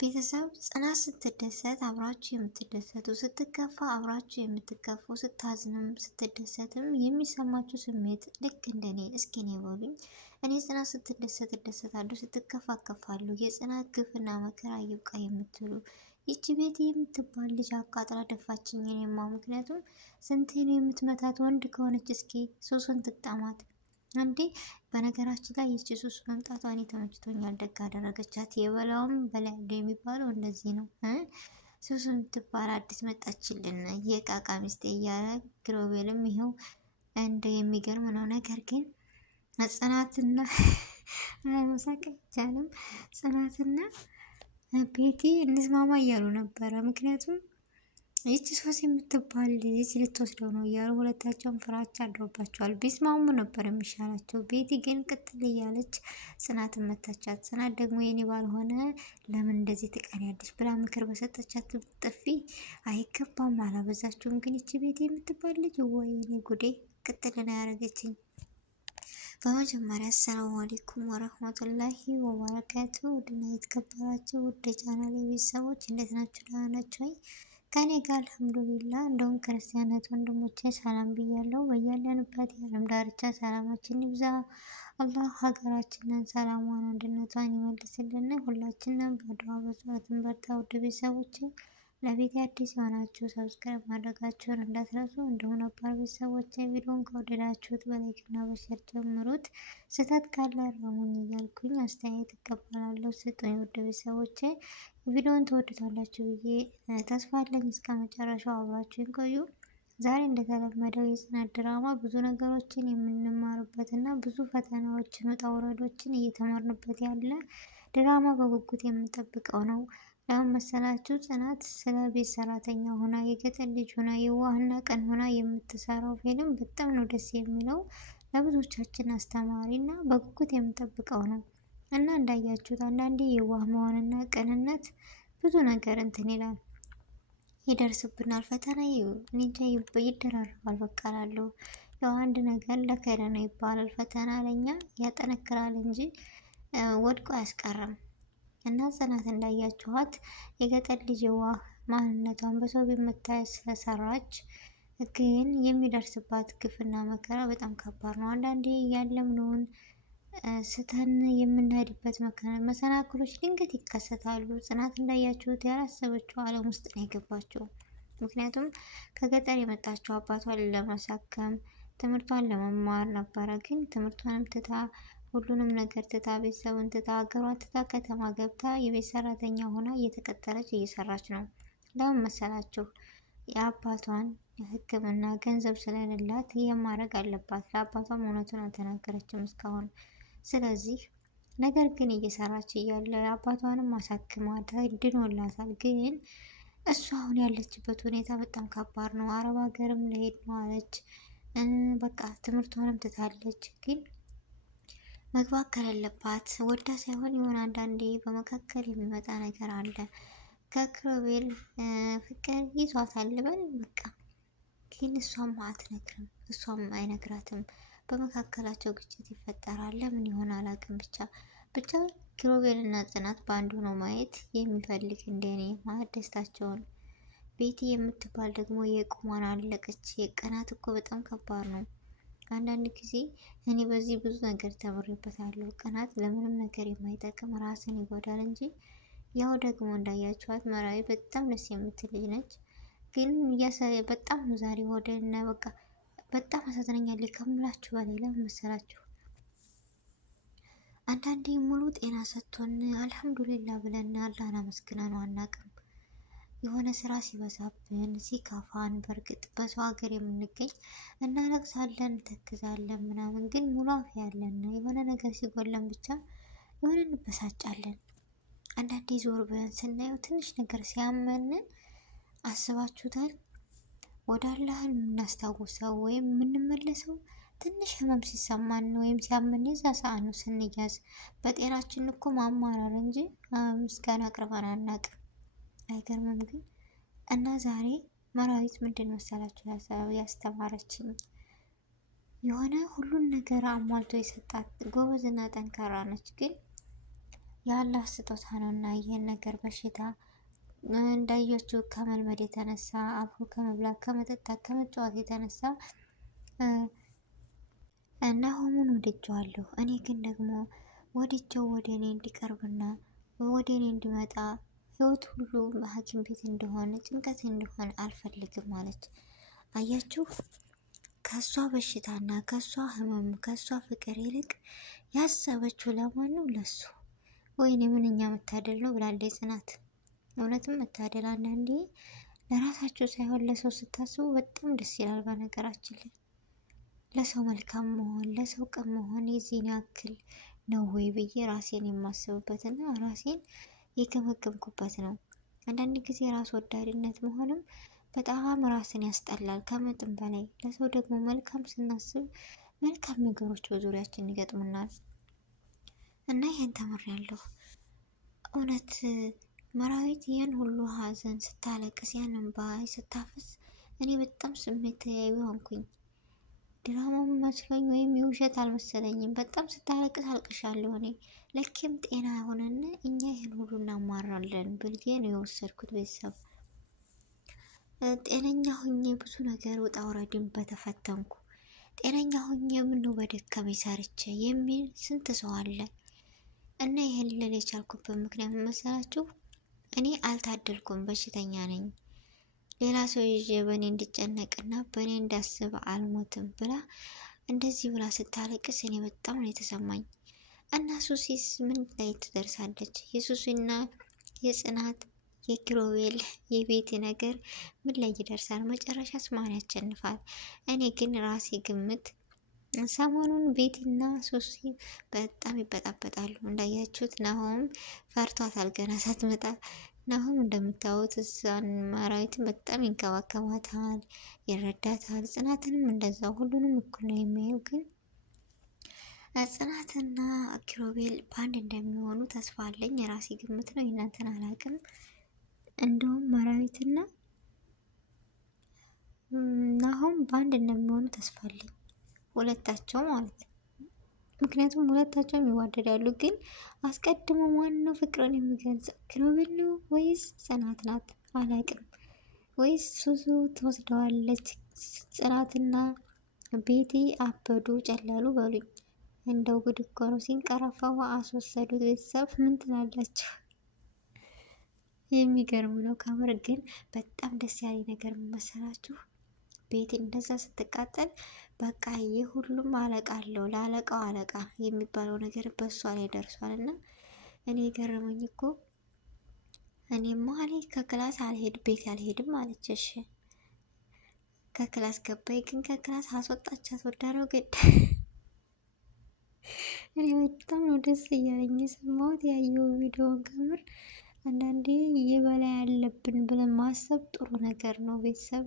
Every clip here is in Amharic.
ቤተሰብ ጽናት ስትደሰት አብራችሁ የምትደሰቱ፣ ስትከፋ አብራችሁ የምትከፉ፣ ስታዝንም ስትደሰትም የሚሰማችሁ ስሜት ልክ እንደኔ እስኪ እኔ በሉኝ። እኔ ጽናት ስትደሰት እደሰታለሁ፣ ስትከፋ እከፋለሁ። የጽናት ግፍና መከራ ይብቃ የምትሉ ይቺ ቤት የምትባል ልጅ አቃጥላ ደፋችኝ። እኔማ ምክንያቱም ስንቴ ነው የምትመታት? ወንድ ከሆነች እስኪ ሱሱን ትቅጣማት እንዴ! በነገራችን ላይ ይቺ ሱስ መምጣቷ እኔ ተመችቶኛል። ደግ አደረገቻት። የበላውም በላይ የሚባለው እንደዚህ ነው። ሱስ የምትባል አዲስ መጣችልን የቃቃ ሚስቴ እያለ ግሮቤልም ይኸው እንደ የሚገርም ነው። ነገር ግን ጽናትና መሳቅ አይቻልም። ጽናትና ቤቲ እንስማማ እያሉ ነበረ። ምክንያቱም ይቺ ሶስ የምትባል ልጅ ልትወስደው ነው እያሉ ሁለታቸውን ፍራቻ አድሮባቸዋል። ቢስማሙ ነበር የሚሻላቸው። ቤቲ ግን ቅጥል እያለች ጽናትን መታቻት። ጽናት ደግሞ የኔ ባልሆነ ለምን እንደዚህ ትቀሪያለሽ ብላ ምክር በሰጠቻት ጥፊ አይገባም አላበዛችሁም። ግን ይቺ ቤቲ የምትባል ልጅ ወይኔ ጉዴ ቅጥል ነው ያደረገችኝ። በመጀመሪያ አሰላሙ አለይኩም ወረህመቱላሂ ወበረካቱ። ውድና የተከበራችሁ ውድ ቻናሌ ቤተሰቦች እንዴት ናችሁ? ደህና ናችሁ? ከኔ ጋር አልሐምዱሊላህ። እንደውም ክርስቲያናት ወንድሞቼ ሰላም ብያለሁ። በያለንበት የዓለም ዳርቻ ሰላማችን ይብዛ። አላህ ሀገራችንን ሰላሟን አንድነቷን ይመልስልን። ሁላችንም በዱዓ በጸሎት እንበርታ። ውድ ቤተሰቦቼ ለቤት አዲስ የሆናችሁ ሰብስክራይብ ማድረጋችሁን እንዳትረሱ። እንዲሁም ነባር ቤተሰቦቼ ቪዲዮን ከወደዳችሁት በላይክና በሼር ጀምሩት። ስህተት ካለ አርሙኝ እያልኩኝ አስተያየት እቀበላለሁ። ስጡኝ ውድ ቤተሰቦቼ። ቪዲዮን ትወዱታላችሁ ብዬ ተስፋ አለኝ። እስከ መጨረሻው አብራችሁን ቆዩ። ዛሬ እንደተለመደው የጽናት ድራማ ብዙ ነገሮችን የምንማርበት እና ብዙ ፈተናዎችን ውጣ ውረዶችን እየተማርንበት ያለ ድራማ በጉጉት የምንጠብቀው ነው። ለምን መሰላችሁ? ጽናት ስለ ቤት ሰራተኛ ሆና የገጠር ልጅ ሆና የዋህና ቀን ሆና የምትሰራው ፊልም በጣም ነው ደስ የሚለው። ለብዙዎቻችን አስተማሪ እና በጉጉት የምንጠብቀው ነው እና እንዳያችሁት አንዳንዴ የዋህ መሆንና ቅንነት ብዙ ነገር እንትን ይላል፣ ይደርስብናል። ፈተና እንጃ ይደራረባል። በቃ እላለሁ። ያው አንድ ነገር ለከይረ ነው ይባላል። ፈተና ለኛ ያጠነክራል እንጂ ወድቆ አያስቀርም። እና ጽናት እንዳያችኋት የገጠር ልጅ የዋህ ማንነቷን በሰው ቤት መታየት ስለሰራች ግን የሚደርስባት ግፍና መከራ በጣም ከባድ ነው። አንዳንዴ ያለምነውን ስተን የምንሄድበት መሰናክሎች ድንገት ይከሰታሉ። ጽናት እንዳያችሁት ያላሰበችው ዓለም ውስጥ ነው የገባችው። ምክንያቱም ከገጠር የመጣችው አባቷን ለማሳከም ትምህርቷን ለመማር ነበረ። ግን ትምህርቷንም ትታ ሁሉንም ነገር ትታ ቤተሰቡን ትታ ሀገሯን ትታ ከተማ ገብታ የቤት ሰራተኛ ሆና እየተቀጠረች እየሰራች ነው። ለምን መሰላችሁ? የአባቷን ሕክምና ገንዘብ ስለሌላት ይህን ማድረግ አለባት። ለአባቷም እውነቱን አልተናገረችም እስካሁን። ስለዚህ ነገር ግን እየሰራች እያለ አባቷንም አሳክማ ድኖላታል። ግን እሷ አሁን ያለችበት ሁኔታ በጣም ከባድ ነው። አረብ ሀገርም ለሄድ ነው አለች። በቃ ትምህርቷንም ትታለች። ግን መግባት ከሌለባት ወዳ ሳይሆን የሆነ አንዳንዴ በመካከል የሚመጣ ነገር አለ። ከክሮቤል ፍቅር ይዟታል ልበል በቃ። ግን እሷም አትነግርም፣ እሷም አይነግራትም። በመካከላቸው ግጭት ይፈጠራል። ለምን ይሆን አላውቅም። ብቻ ኪሮቤል እና ጽናት በአንዱ ነው ማየት የሚፈልግ እንደኔ ማለት ደስታቸውን። ቤቲ የምትባል ደግሞ የቁሟን አለቀች። የቀናት እኮ በጣም ከባድ ነው። አንዳንድ ጊዜ እኔ በዚህ ብዙ ነገር ተምሬበታለሁ። ቀናት ለምንም ነገር የማይጠቅም ራስን ይጎዳል እንጂ። ያው ደግሞ እንዳያችኋት መራዊ በጣም ደስ የምትል ልጅ ነች። ግን በጣም ነው ዛሬ ወደ እና በቃ በጣም አሳዝነኛል ከምላችሁ በላይ። ለምን መሰላችሁ? አንዳንዴ ሙሉ ጤና ሰጥቶን አልሐምዱሊላ ብለን አላህን አመስግነን አናውቅም። የሆነ ስራ ሲበዛብን ሲከፋን፣ በእርግጥ በሰው ሀገር የምንገኝ እናለቅሳለን፣ ተክዛለን ምናምን። ግን ሙሉ አፍ ያለን የሆነ ነገር ሲጎለን ብቻ የሆነ እንበሳጫለን። አንዳንዴ ዞር ብለን ስናየው ትንሽ ነገር ሲያመንን አስባችሁታል? ወደ አላህ የምናስታውሰው ወይም የምንመለሰው ትንሽ ህመም ሲሰማን ወይም ሲያመን የዛ ሰዓት ነው ስንያዝ። በጤናችን እኮ ማማራር እንጂ ምስጋና አቅርበን አናውቅም። አይገርምም? ግን እና ዛሬ መራዊት ምንድን መሰላችሁ ያስተማረችኝ? የሆነ ሁሉን ነገር አሟልቶ የሰጣት ጎበዝና ጠንካራ ነች። ግን የአላህ ስጦታ ነው እና ይህን ነገር በሽታ እንዳየችው ከመልመድ የተነሳ አብሮ ከመብላት ከመጠጣት ከመጫወት የተነሳ ናሆምን ወድጀዋለሁ። እኔ ግን ደግሞ ወድጀው ወደ እኔ እንዲቀርብና ወደ እኔ እንዲመጣ ህይወት ሁሉ ሐኪም ቤት እንደሆነ ጭንቀት እንደሆነ አልፈልግም ማለች። አያችሁ፣ ከሷ በሽታና ከሷ ህመም ከሷ ፍቅር ይልቅ ያሰበችው ለማን ነው? ለሱ። ወይኔ ምንኛ መታደል ነው ብላለች ጽናት። እውነትም መታደል። አንዳንዴ ለራሳቸው ሳይሆን ለሰው ስታስቡ በጣም ደስ ይላል። በነገራችን ላይ ለሰው መልካም መሆን ለሰው ቅን መሆን የዚህን ያክል ነው ወይ ብዬ ራሴን የማስብበትና ራሴን የገመገምኩበት ነው። አንዳንድ ጊዜ ራስ ወዳድነት መሆንም በጣም ራስን ያስጠላል ከመጠን በላይ። ለሰው ደግሞ መልካም ስናስብ መልካም ነገሮች በዙሪያችን ይገጥሙናል እና ይህን ተምሬያለሁ። እውነት መራዊት ይህን ሁሉ ሀዘን ስታለቅስ ያንን ባይ ስታፈስ እኔ በጣም ስሜታዊ ሆንኩኝ። ድራማም መስሎኝ ወይም የውሸት አልመሰለኝም። በጣም ስታለቅስ አልቅሻለሁ። እኔ ለኪም ጤና የሆነን እኛ ይህን ሁሉ እናማራለን ብዬ ነው የወሰድኩት። ቤተሰብ ጤነኛ ሁኜ ብዙ ነገር ውጣ ውረድን በተፈተንኩ ጤነኛ ሁኜ ምነው በደከመኝ ሰርቼ የሚል ስንት ሰው አለ እና ይህን ልል የቻልኩበት ምክንያት መሰላችሁ? እኔ አልታደልኩም፣ በሽተኛ ነኝ። ሌላ ሰው ይዤ በእኔ እንዲጨነቅና በእኔ እንዳስብ አልሞትም ብላ እንደዚህ ብላ ስታለቅስ እኔ በጣም ነው የተሰማኝ። እና ሱሲስ ምን ላይ ትደርሳለች? የሱሲና የጽናት የኪሮቤል የቤቲ ነገር ምን ላይ ይደርሳል? መጨረሻስ ማን ያሸንፋል? እኔ ግን ራሴ ግምት ሰሞኑን ቤቲና ሱሲ በጣም ይበጣበጣሉ። እንዳያችሁት ናሆም ፈርቷታል ገና ሳትመጣ። ናሆም እንደምታዩት እሷን መራዊትን በጣም ይንከባከባታል፣ ይረዳታል። ጽናትንም እንደዛው ሁሉንም እኩል ነው የሚያየው። ግን ጽናትና ኪሮቤል በአንድ እንደሚሆኑ ተስፋ አለኝ። የራሴ ግምት ነው፣ የእናንተን አላውቅም። እንደውም መራዊትና ናሆም በአንድ እንደሚሆኑ ተስፋ አለኝ፣ ሁለታቸው ማለት ነው። ምክንያቱም ሁለታቸውም ይዋደዳሉ። ግን አስቀድሞ ማነው ፍቅርን የሚገልጸው? ኪሮቤል ነው ወይስ ጽናት ናት? አላውቅም። ወይስ ሱሱ ትወስደዋለች? ጽናትና ቤቲ አበዱ ጨለሉ በሉኝ። እንደው ጉድ እኮ ነው። ሲንቀረፋው አስወሰዱት። ቤተሰብ ምን ትላላችሁ? የሚገርም ነው ከምር። ግን በጣም ደስ ያለ ነገር መሰላችሁ? ቤቲ እንደዛ ስትቃጠል በቃ የሁሉም አለቃ አለው፣ ለአለቃው አለቃ የሚባለው ነገር በእሷ ላይ ደርሷል። እና እኔ ገረመኝ እኮ እኔማ ላይ ከክላስ አልሄድ ቤት አልሄድም አለች። እሺ ከክላስ ገባይ፣ ግን ከክላስ አስወጣች። አስወዳረው ግድ እኔ በጣም ነው ደስ እያለኝ የሰማሁት ያየው ቪዲዮን ከምር። አንዳንዴ የበላይ ያለብን ብለን ማሰብ ጥሩ ነገር ነው ቤተሰብ።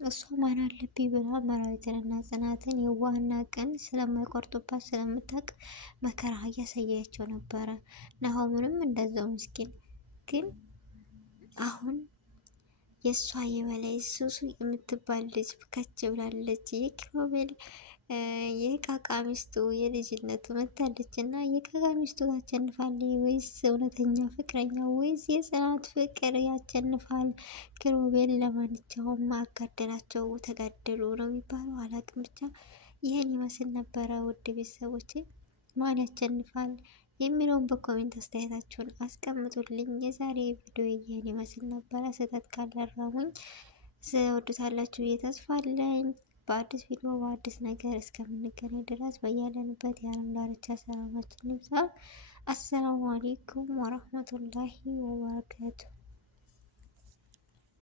እሷ ማን አለብኝ ብላ መራዊትንና ጽናትን የዋህና ቀን ስለማይቆርጡባት ስለምታውቅ መከራ እያሳያቸው ነበረ። ናሆምንም እንደዛው ምስኪን። ግን አሁን የእሷ የበላይ ሱሱ የምትባል ልጅ ከች ብላለች። የኪሮቤል የቃቃ ሚስቱ የልጅነቱ መታለች እና የቃቃ ሚስቱ ታሸንፋለች ወይስ እውነተኛ ፍቅረኛ ወይስ የጽናት ፍቅር ያሸንፋል? ኪሮቤል ለማንኛውም አጋደላቸው ተጋደሉ ነው የሚባለው፣ አላቅም። ብቻ ይህን ይመስል ነበረ። ውድ ቤተሰቦች ማን ያሸንፋል የሚለውን በኮሜንት አስተያየታችሁን አስቀምጡልኝ። የዛሬ ቪዲዮ ይህን ይመስል ነበረ። ስህተት ካላረሙኝ ወዱታላችሁ ብዬ ተስፋ አለኝ። በአዲስ ቪዲዮ በአዲስ ነገር እስከምንገናኝ ድረስ በያለንበት የዓለም ዳርቻ ሰላማችን ይብዛ። አሰላሙ አሌይኩም ወረህመቱላሂ ወበረካቱ።